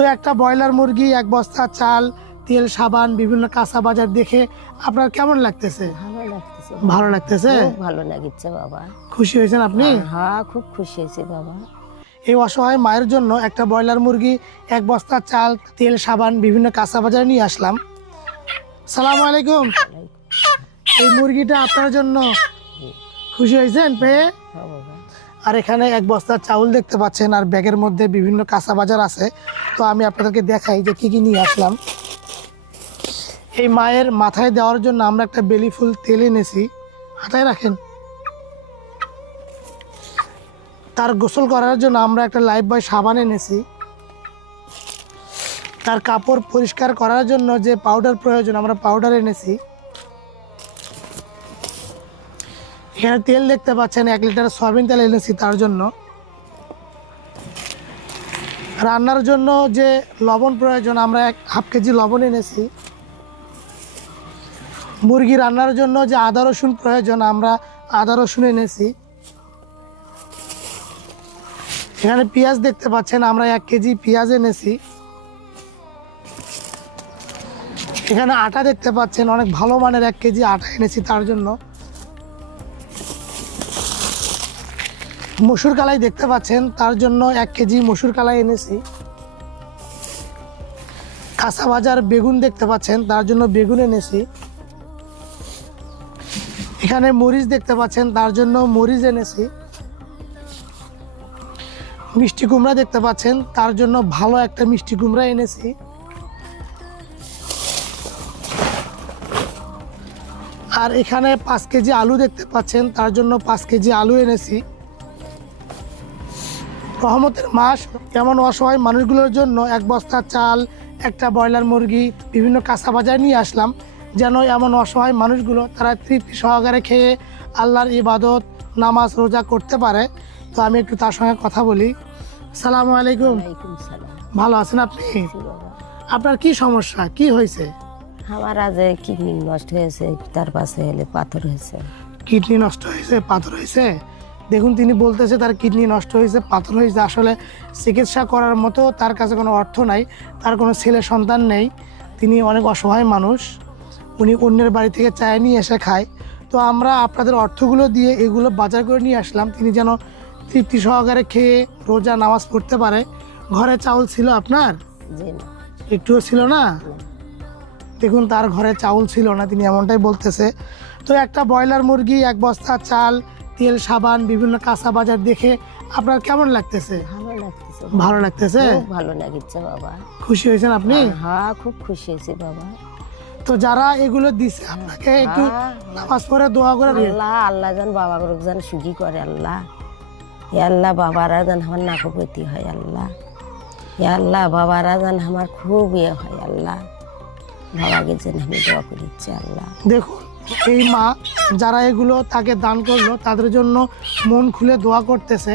তো একটা ব্রয়লার মুরগি এক বস্তা চাল তেল সাবান বিভিন্ন কাঁচা বাজার দেখে আপনার কেমন লাগতেছে? ভালো লাগতেছে। ভালো লাগছে বাবা। খুশি হয়েছেন আপনি? হ্যাঁ খুব খুশি হয়েছে বাবা। এই অসহায় মায়ের জন্য একটা ব্রয়লার মুরগি এক বস্তা চাল তেল সাবান বিভিন্ন কাঁচা বাজারে নিয়ে আসলাম। সালাম আলাইকুম। এই মুরগিটা আপনার জন্য। খুশি হয়েছেন পেয়ে? হ্যাঁ আর এখানে এক বস্তা চাউল দেখতে পাচ্ছেন, আর ব্যাগের মধ্যে বিভিন্ন কাঁচা বাজার আছে। তো আমি আপনাদেরকে দেখাই যে কি কি নিয়ে আসলাম। এই মায়ের মাথায় দেওয়ার জন্য আমরা একটা বেলি ফুল তেল এনেছি। হাতায় রাখেন। তার গোসল করার জন্য আমরা একটা লাইফ বয় সাবান এনেছি। তার কাপড় পরিষ্কার করার জন্য যে পাউডার প্রয়োজন, আমরা পাউডার এনেছি। এখানে তেল দেখতে পাচ্ছেন, এক লিটার সয়াবিন তেল এনেছি তার জন্য। রান্নার জন্য যে লবণ প্রয়োজন, আমরা এক হাফ কেজি লবণ এনেছি। মুরগি রান্নার জন্য যে আদা রসুন প্রয়োজন, আমরা আদা রসুন এনেছি। এখানে পেঁয়াজ দেখতে পাচ্ছেন, আমরা এক কেজি পেঁয়াজ এনেছি। এখানে আটা দেখতে পাচ্ছেন, অনেক ভালো মানের এক কেজি আটা এনেছি তার জন্য। মসুর কালাই দেখতে পাচ্ছেন, তার জন্য এক কেজি মসুর কালাই এনেছি। কাঁচা বাজার বেগুন দেখতে পাচ্ছেন, তার জন্য বেগুন এনেছি। এখানে মরিচ দেখতে পাচ্ছেন, তার জন্য মরিচ এনেছি। মিষ্টি কুমড়া দেখতে পাচ্ছেন, তার জন্য ভালো একটা মিষ্টি কুমড়া এনেছি। আর এখানে পাঁচ কেজি আলু দেখতে পাচ্ছেন, তার জন্য পাঁচ কেজি আলু এনেছি। রহমতের মাস এমন অসহায় মানুষগুলোর জন্য এক বস্তা চাল একটা ব্রয়লার মুরগি বিভিন্ন কাঁচা বাজার নিয়ে আসলাম যেন এমন অসহায় মানুষগুলো তারা তৃপ্তি সহকারে খেয়ে আল্লাহর ইবাদত নামাজ রোজা করতে পারে। তো আমি একটু তার সঙ্গে কথা বলি। সালামু আলাইকুম। ভালো আছেন আপনি? আপনার কি সমস্যা? কি হয়েছে? আমার আজ কিডনি নষ্ট হয়েছে তার পাশে হলে পাথর হয়েছে। কিডনি নষ্ট হয়েছে পাথর হয়েছে? দেখুন তিনি বলতেছে তার কিডনি নষ্ট হয়েছে পাথর হয়েছে। আসলে চিকিৎসা করার মতো তার কাছে কোনো অর্থ নাই তার কোনো ছেলে সন্তান নেই। তিনি অনেক অসহায় মানুষ উনি অন্যের বাড়ি থেকে চায় নিয়ে এসে খায়। তো আমরা আপনাদের অর্থগুলো দিয়ে এগুলো বাজার করে নিয়ে আসলাম। তিনি যেন তৃপ্তি সহকারে খেয়ে রোজা নামাজ পড়তে পারে। ঘরে চাউল ছিল আপনার? একটুও ছিল না। দেখুন তার ঘরে চাউল ছিল না তিনি এমনটাই বলতেছে। তো একটা ব্রয়লার মুরগি এক বস্তা চাল তেল সাবান বিভিন্ন কাঁচা বাজার দেখে আপনার কেমন লাগতেছে? ভালো লাগতেছে। ভালো লাগতেছে? খুব ভালো লাগছে বাবা। খুশি হয়েছেন আপনি? হ্যাঁ খুব খুশি হয়েছে বাবা। তো যারা এগুলো দিছে আপনাকে একটু হ্যাঁ। নামাজ পড়ে দোয়া করে আল্লাহ আল্লাহ যেন বাবা গুলো যেন সুখী করে আল্লাহ। হে আল্লাহ বাবারা যেন আমার নাকপতি হয় আল্লাহ। হে আল্লাহ বাবারা যেন আমার খুব ইয়ে হয় আল্লাহ। বাবাকে যেন আমি দোয়া করিচ্ছি আল্লাহ দেখুন এই মা যারা এগুলো তাকে দান করল তাদের জন্য মন খুলে দোয়া করতেছে।